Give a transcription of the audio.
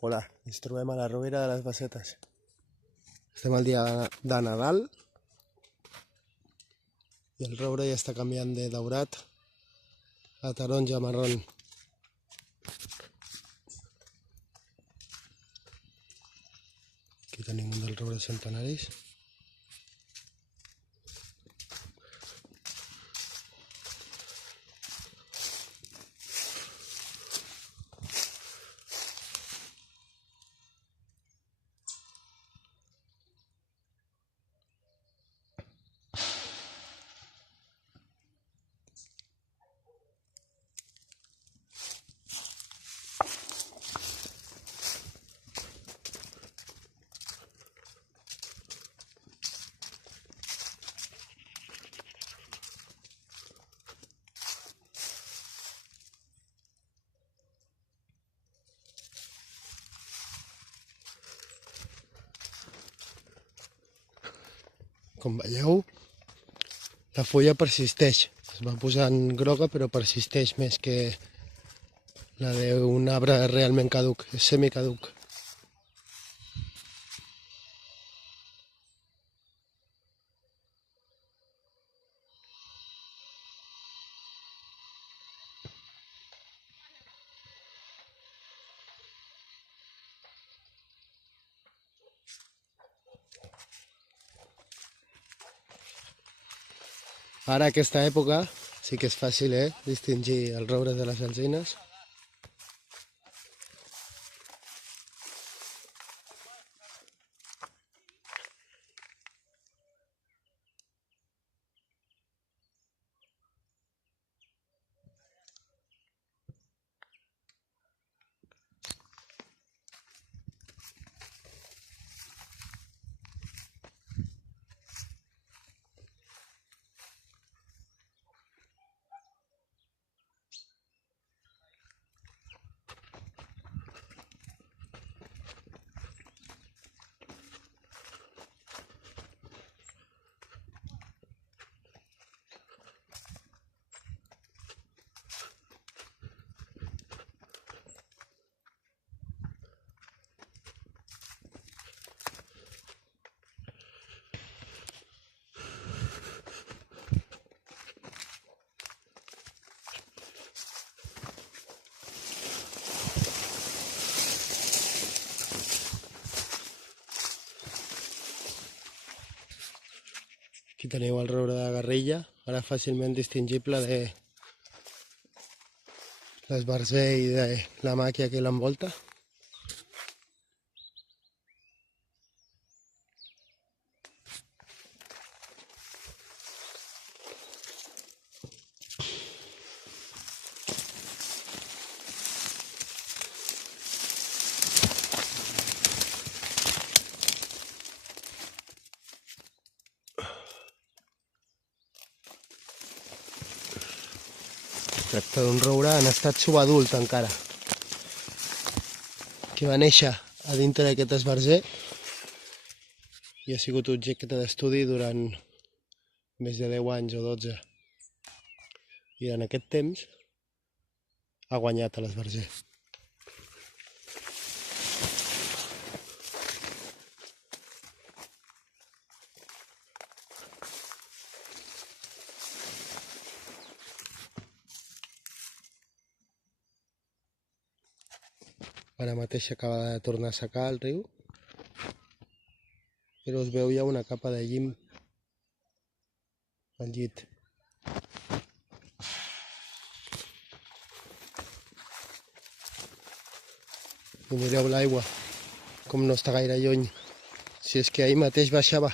Hola, ens trobem a la Rovira de les Bassetes. Estem al dia de Nadal i el roure ja està canviant de daurat a taronja marrón. Aquí tenim un dels roures centenaris. Com veieu, la fulla persisteix. Es va posant groga però persisteix més que la d'un arbre realment caduc, és semicaduc. Ara, a aquesta època, sí que és fàcil distingir els roures de les alzines. Aquí teniu el roure de Garrilla, ara fàcilment distingible de l'esbarzer i de la màquia que l'envolta. Es tracta d'un roure en estat subadult encara, que va néixer a dintre d'aquest esbarzer i ha sigut objecte d'estudi durant més de 10 anys o 12. I en aquest temps ha guanyat a l'esbarzer. Ara mateix acaba de tornar a secar el riu, però us veu ja una capa de llim al llit. I mireu l'aigua, com no està gaire lluny, si és que ahir mateix baixava.